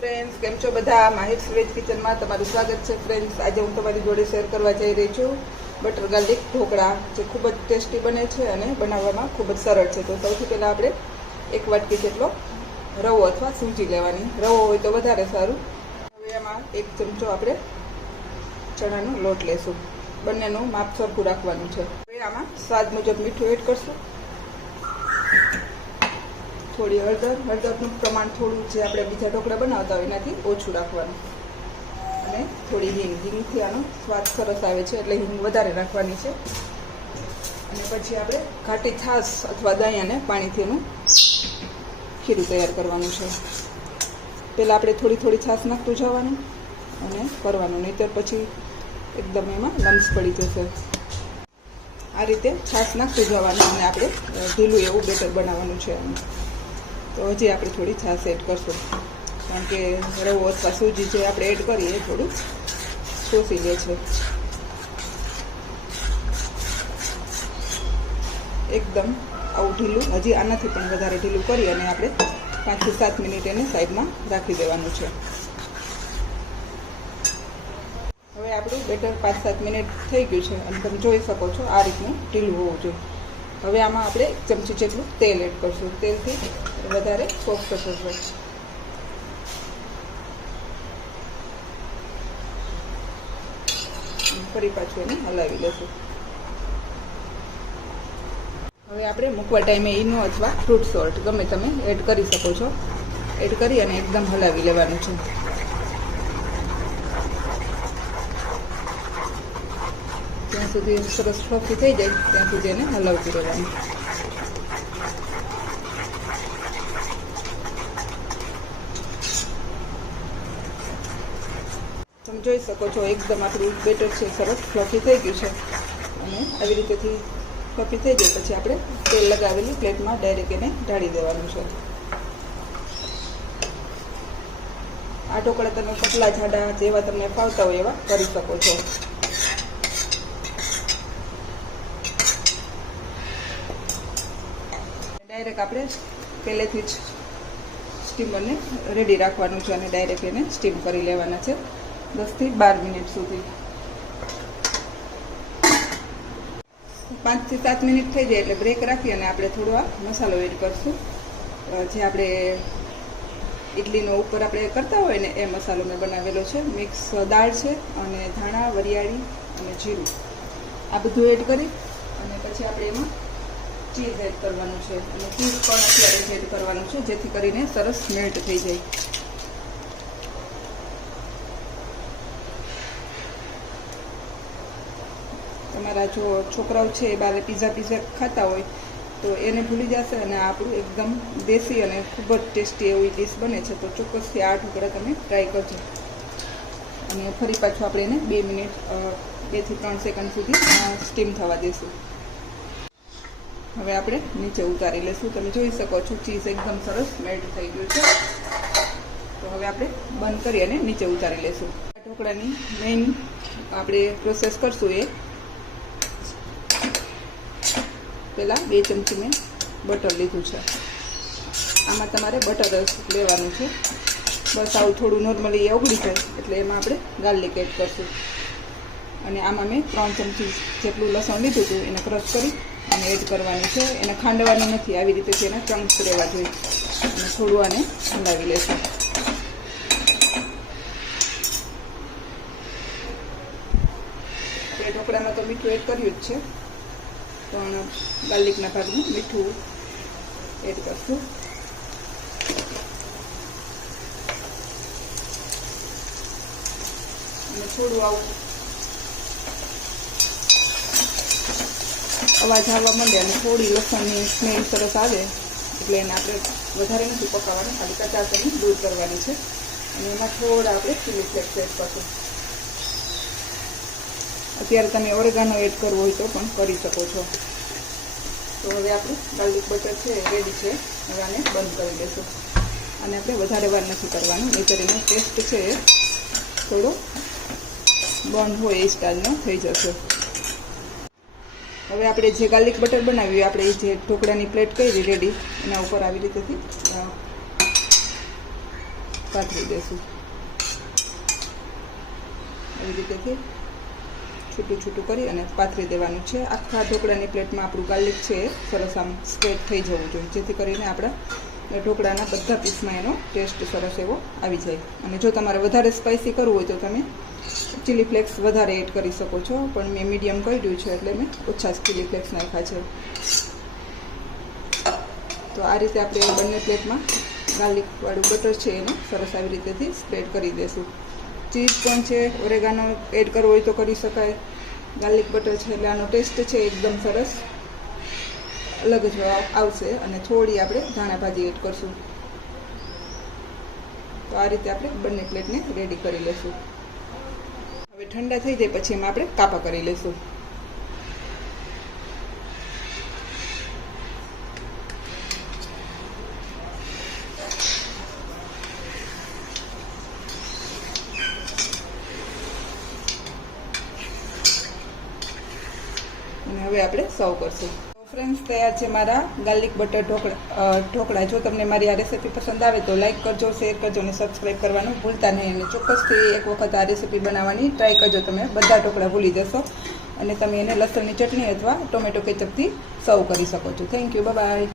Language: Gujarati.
फ्रेंड्स केम छो बधा माहिर वेज किचन में तमारुं स्वागत है। फ्रेंड्स आज हूँ तमारी जोड़े शेर करवा जई रही छूँ बटर गार्लिक ढोकळा जो खूब ज टेस्टी बने छे अने बनाववामां खूब ज सरळ छे। तो सौथी पहेला आपणे एक वाटकी जेटलो रवो अथवा सूजी लेवानी, रवो होय तो वधारे सारुं। हवे आमां एक चमचो आपणे चणानो लोट लेशुं, बंनेनुं माप सरखुं राखवानुं छे। हवे आमां स्वाद मुजब मीठुं एड करशुं, थोड़ी हळदरનું प्रमाण थोड़ું જે આપણે બીજા ઢોકળા બનાવતા હોય એનાથી ઓછું રાખવાનું, અને થોડી હિંગથી આનો સ્વાદ સરસ આવે છે એટલે હિંગ વધારે રાખવાની છે। અને પછી આપણે ઘાટી છાશ અથવા દહીં અને પાણીથી એનું ખીરું તૈયાર કરવાનું છે। પહેલાં આપણે થોડી થોડી છાશ નાખતું જવાનું અને કરવાનું, નહીંતર પછી એકદમ એમાં લમ્સ પડી જશે। આ રીતે છાશ નાખતું જવાનું અને આપણે ઢીલું એવું બેટર બનાવવાનું છે। तो हजी आप थोड़ी छाश एड करशुं, कारण के रवो अथवा सूजी जो आप एड करिए थोड़ू शोषी ले छे। एकदम आવું ઢીલું हजी आनाथी पण वधारे ढीलू करी अने आपणे 5 થી 7 मिनिट एने साइड में राखी देवानुं छे। हवे आपणुं बेटर 5-7 मिनिट थई गयुं छे अने तमे जोई शको छो आ रीतनुं ढीलुं होवुं जोईए। हवे आमां आपणे 1 चमची जेटલું तेल एड करशुं, तेलथी વધારે સોફ્ટ થશે। ફરી પાછું એને હલાવી લેશું। હવે આપણે મૂકવા ટાઈમે ઈનો અથવા ફ્રૂટ સોલ્ટ ગમે તમે એડ કરી શકો છો, એડ કરી અને એકદમ હલાવી લેવાનું છે। ત્યાં સુધી સરસ ફ્લફી થઈ જાય ત્યાં સુધી એને હલાવતી રહેવાનું। તમે જોઈ શકો છો એકદમ આપણું બેટર છે સરસ ફ્લફી થઈ ગયું છે, અને આવી રીતેથી ફ્લફી થઈ જાય પછી આપણે તેલ લગાવેલી પ્લેટમાં ડાયરેક્ટ એને ઢાળી દેવાનું છે। આ ઢોકળા તમે પતલા જાડા જેવા તમને ફાવતા હોય એવા કરી શકો છો। ડાયરેક્ટ આપણે પહેલેથી જ સ્ટીમરને રેડી રાખવાનું છે અને ડાયરેક્ટ એને સ્ટીમ કરી લેવાના છે 10 થી 12 મિનિટ સુધી। 5 થી 7 મિનિટ થઈ જાય એટલે બ્રેક રાખી અને આપણે થોડો આ મસાલો એડ કરશું, જે આપણે ઇડલીનો ઉપર આપણે કરતા હોય ને એ મસાલો મેં બનાવેલો છે। મિક્સ દાળ છે અને ધાણા, વરિયાળી અને જીરું આ બધું એડ કરી અને પછી આપણે એમાં ચીઝ એડ કરવાનું છે, અને ચીઝ પણ અત્યારે જ એડ કરવાનું છે જેથી કરીને સરસ મેલ્ટ થઈ જાય। તમારા જો છોકરાઓ છે એ બારે પીઝા ખાતા હોય તો એને ભૂલી જશે અને આપણું એકદમ દેશી અને ખૂબ જ ટેસ્ટી એવી ડીશ બને છે। તો ચોક્કસથી આ ઢોકળા તમે ટ્રાય કરજો। અને ફરી પાછું આપણે એને 2 મિનિટ 2 થી 3 સેકન્ડ સુધી સ્ટીમ થવા દઈશું। હવે આપણે નીચે ઉતારી લઈશું। તમે જોઈ શકો છો ચીઝ એકદમ સરસ મેલ્ટ થઈ ગયું છે। તો હવે આપણે બંધ કરી અને નીચે ઉતારી લઈશું। આ ઢોકળાની મેઇન આપણે પ્રોસેસ કરશું એ પહેલાં 2 ચમચી મેં બટર લીધું છે, આમાં તમારે બટર જ લેવાનું છે। બસ આવું થોડું નોર્મલી એ ઓગળી જાય એટલે એમાં આપણે ગાર્લિક એડ કરશું, અને આમાં મેં 3 ચમચી જેટલું લસણ લીધું હતું એને ક્રશ કરી અને એડ કરવાનું છે। એને ખાંડવાનું નથી, આવી રીતે એના ચંક્સ રહેવા જોઈએ, અને થોડું આને હલાવી લેશું। આપણે ઢોકળામાં તો મીઠું એડ કર્યું જ છે, પણ ગાર્લિકના ભાગમાં મીઠું એડ કરશું। અને થોડું આવું અવાજ આવવા માંડે અને થોડી લસણની સ્મેલ સરસ આવે એટલે એને આપણે વધારે નથી પકાવવાનું, ખાલી કચાસની દૂર કરવાની છે। અને એમાં થોડા આપણે ચીલી ફ્લેક્સ એડ કરશું। અત્યારે તમે ઓરેગાનો એડ કરવો હોય તો પણ કરી શકો છો। તો હવે આપણું ગાર્લિક બટર છે રેડી છે। હવે આને બંધ કરી દઈશું, અને આપણે વધારે વાર નથી કરવાનું, નહીંતર એનો ટેસ્ટ છે એ થોડો બંધ હોય એ સ્ટાઇલનો થઈ જશે। હવે આપણે જે ગાર્લિક બટર બનાવ્યું આપણે જે ઢોકળાની પ્લેટ કરી રેડી એના ઉપર આવી રીતેથી પાથરી દેશું. એવી રીતેથી છૂટું છૂટું કરી અને પાથરી દેવાનું છે. આખા ઢોકળાની પ્લેટમાં આપણું ગાર્લિક છે એ સરસ આમ સ્પ્રેડ થઈ જવું જોઈએ, જેથી કરીને આપણા ઢોકળાના બધા પીસમાં એનો ટેસ્ટ સરસ એવો આવી જાય. અને જો તમારે વધારે સ્પાઇસી કરવું હોય તો તમે ચીલી ફ્લેક્સ વધારે એડ કરી શકો છો, પણ મેં મીડિયમ કર્યું છે એટલે મેં ઓછા ચીલી ફ્લેક્સ નાખ્યા છે. તો આ રીતે આપણે બંને પ્લેટમાં ગાર્લિકવાળું બટર છે એને સરસ આવી રીતેથી સ્પ્રેડ કરી દઈશું. ચીઝ પણ છે, ઓરેગાનો એડ કરવો હોય તો કરી શકાય. ગાર્લિક બટર છે એટલે આનો ટેસ્ટ છે એકદમ સરસ અલગ જ આવશે. અને થોડી આપણે ધાણા ભાજી એડ કરશું. તો આ રીતે આપણે બંને પ્લેટને રેડી કરી લઈશું. હવે ઠંડા થઈ જાય પછી એમાં આપણે કાપા કરી લઈશું. અને હવે આપણે સર્વ કરશું. ફ્રેન્ડ્સ, તૈયાર છે મારા ગાર્લિક બટર ઢોકળા. જો તમને મારી આ રેસીપી પસંદ આવે તો લાઇક કરજો, શેર કરજો અને સબસ્ક્રાઈબ કરવાનું ભૂલતા નહીં. અને ચોક્કસથી એક વખત આ રેસીપી બનાવવાની ટ્રાય કરજો. તમે બધા ઢોકળા ભૂલી જશો અને તમે એને લસણની ચટણી અથવા ટોમેટો કેચઅપથી સર્વ કરી શકો છો. Thank you, by.